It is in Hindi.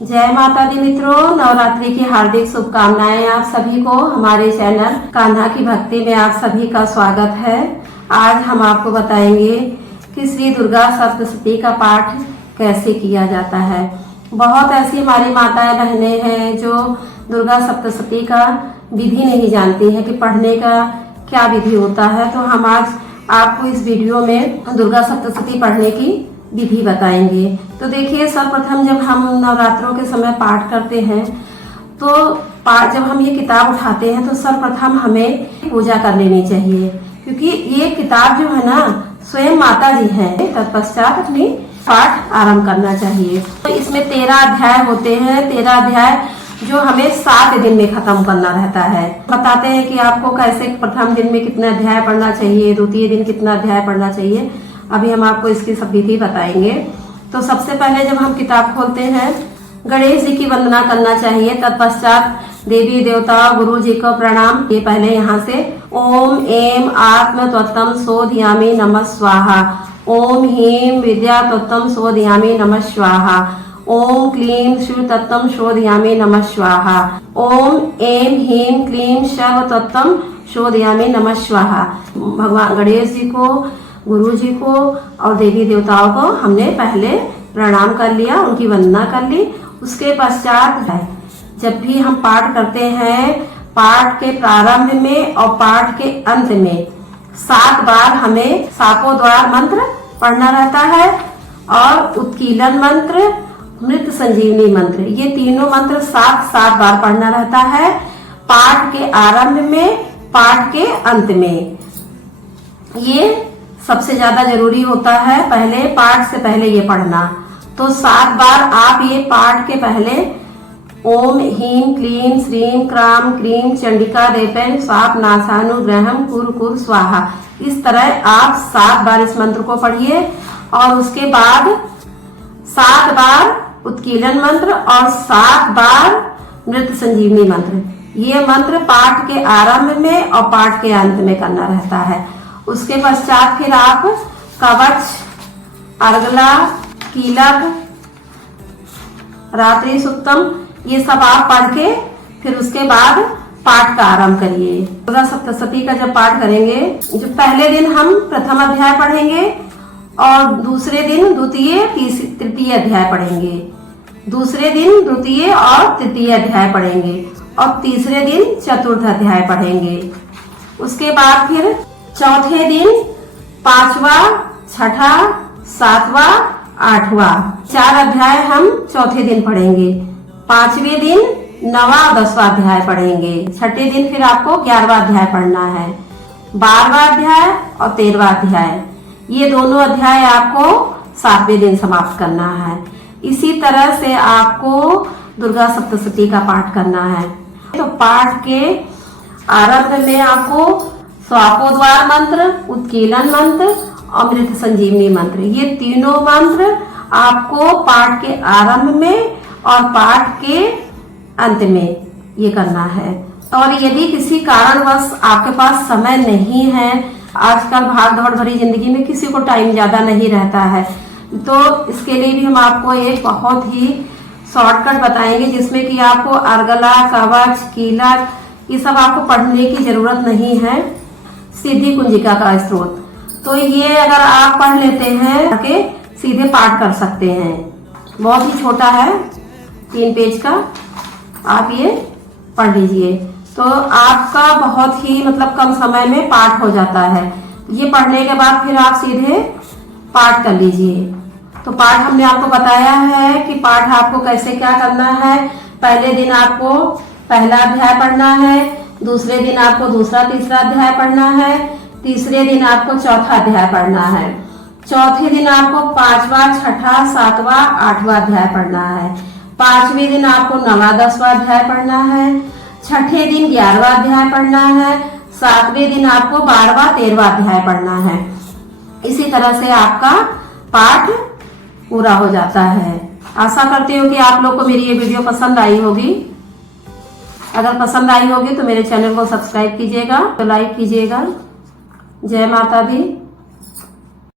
जय माता दी मित्रों, नवरात्रि की हार्दिक शुभकामनाएं आप सभी को। हमारे चैनल कान्हा की भक्ति में आप सभी का स्वागत है। आज हम आपको बताएंगे कि श्री दुर्गा सप्तशती का पाठ कैसे किया जाता है। बहुत ऐसी हमारी माताएं बहनें हैं जो दुर्गा सप्तशती का विधि नहीं जानती हैं कि पढ़ने का क्या विधि होता है। तो हम आज आपको इस वीडियो में दुर्गा सप्तशती पढ़ने की विधि बताएंगे। तो देखिए, सर्वप्रथम जब हम नवरात्रों के समय पाठ करते हैं तो जब हम ये किताब उठाते हैं तो सर्वप्रथम हमें पूजा कर लेनी चाहिए, क्योंकि ये किताब जो है ना स्वयं माता जी हैं। तत्पश्चात अपनी पाठ आरंभ करना चाहिए। तो इसमें 13 अध्याय होते हैं। 13 अध्याय जो हमें 7 दिन में खत्म करना रहता है। बताते हैं कि आपको कैसे प्रथम दिन में कितना अध्याय पढ़ना चाहिए, द्वितीय दिन कितना अध्याय पढ़ना चाहिए। अभी हम आपको इसकी सब विधि बताएंगे। तो सबसे पहले जब हम किताब खोलते हैं, गणेश जी की वंदना करना चाहिए। तत्पश्चात देवी देवता गुरु जी को प्रणाम। ये पहले यहाँ से ओम एम आत्म तत्तम सोध्यामि नमः स्वाहा। ओम ह्रीं विद्या तत्तम सोध्यामि नमः स्वाहा। ओम क्लीं शिव तत्तम शोधयामि नमः स्वाहा। ओम एम ह्रीं क्लीं शव तत्तम शोधयामि नमः स्वाहा। भगवान गणेश जी को, गुरु जी को और देवी देवताओं को हमने पहले प्रणाम कर लिया, उनकी वंदना कर ली। उसके पश्चात जब भी हम पाठ करते हैं, पाठ के प्रारंभ में और पाठ के अंत में 7 बार हमें सातों द्वार मंत्र पढ़ना रहता है और उत्कीलन मंत्र, मृत संजीवनी मंत्र, ये तीनों मंत्र 7 बार पढ़ना रहता है। पाठ के आरंभ में, पाठ के अंत में। ये सबसे ज्यादा जरूरी होता है, पहले पाठ से पहले ये पढ़ना। तो 7 बार आप ये पाठ के पहले ओम ह्रीं क्लीं श्रीं क्रां क्रीं चंडिका देवै स्वाप नाशानुग्रहम कुर कुर स्वाहा। इस तरह आप 7 बार इस मंत्र को पढ़िए और उसके बाद 7 बार उत्कीलन मंत्र और 7 बार मृत संजीवनी मंत्र। ये मंत्र पाठ के आरंभ में और पाठ के अंत में करना रहता है। उसके पश्चात फिर आप कवच, अर्गला, कीलक, रात्रि सुक्तम, ये सब आप पढ़ के फिर उसके बाद पाठ का आरंभ करिए। दुर्गा सप्तशती का जब पाठ करेंगे, जो पहले दिन हम प्रथम अध्याय पढ़ेंगे और दूसरे दिन द्वितीय तृतीय अध्याय पढ़ेंगे। दूसरे दिन द्वितीय और तृतीय अध्याय पढ़ेंगे और तीसरे दिन चतुर्थ अध्याय पढ़ेंगे। उसके बाद फिर चौथे दिन 5वां, 6ठा, 7वां, 8वां 4 अध्याय हम चौथे दिन पढ़ेंगे। 5वें दिन 9वां, 10वां अध्याय पढ़ेंगे। 6ठे दिन फिर आपको 11वां अध्याय पढ़ना है। 12वां अध्याय और 13वां अध्याय, ये दोनों अध्याय आपको 7वें दिन समाप्त करना है। इसी तरह से आपको दुर्गा सप्तशती का पाठ करना है। तो पाठ के आरंभ में आपको स्वापोद्वार मंत्र, उत्कीलन मंत्र और मृत संजीवनी मंत्र, ये तीनों मंत्र आपको पाठ के आरंभ में और पाठ के अंत में ये करना है। और यदि किसी कारणवश आपके पास समय नहीं है, आजकल भाग दौड़ भरी जिंदगी में किसी को टाइम ज्यादा नहीं रहता है, तो इसके लिए भी हम आपको एक बहुत ही शॉर्टकट बताएंगे जिसमें कि आपको अर्गला, कवच, कीलक, ये सब आपको पढ़ने की जरूरत नहीं है। सिद्धि कुंजिका का स्त्रोत, तो ये अगर आप पढ़ लेते हैं आके सीधे पाठ कर सकते हैं। बहुत ही छोटा है, 3 पेज का, आप ये पढ़ लीजिए तो आपका बहुत ही कम समय में पाठ हो जाता है। ये पढ़ने के बाद फिर आप सीधे पाठ कर लीजिए। तो पाठ हमने आपको बताया है कि पाठ आपको कैसे क्या करना है। पहले दिन आपको पहला अध्याय पढ़ना है, दूसरे दिन आपको दूसरा तीसरा अध्याय पढ़ना है, तीसरे दिन आपको चौथा अध्याय पढ़ना है, चौथे दिन आपको 5वां, 6ठा, 7वां, 8वां अध्याय पढ़ना है, 5वें दिन आपको 9वां, 10वां अध्याय पढ़ना है, 6ठे दिन 11वां अध्याय पढ़ना है, 7वें दिन आपको 12वां, 13वां अध्याय पढ़ना है। इसी तरह से आपका पाठ पूरा हो जाता है। आशा करती हूँ कि आप लोग को मेरी ये वीडियो पसंद आई होगी। अगर पसंद आई होगी तो मेरे चैनल को सब्सक्राइब कीजिएगा, तो लाइक कीजिएगा। जय माता दी।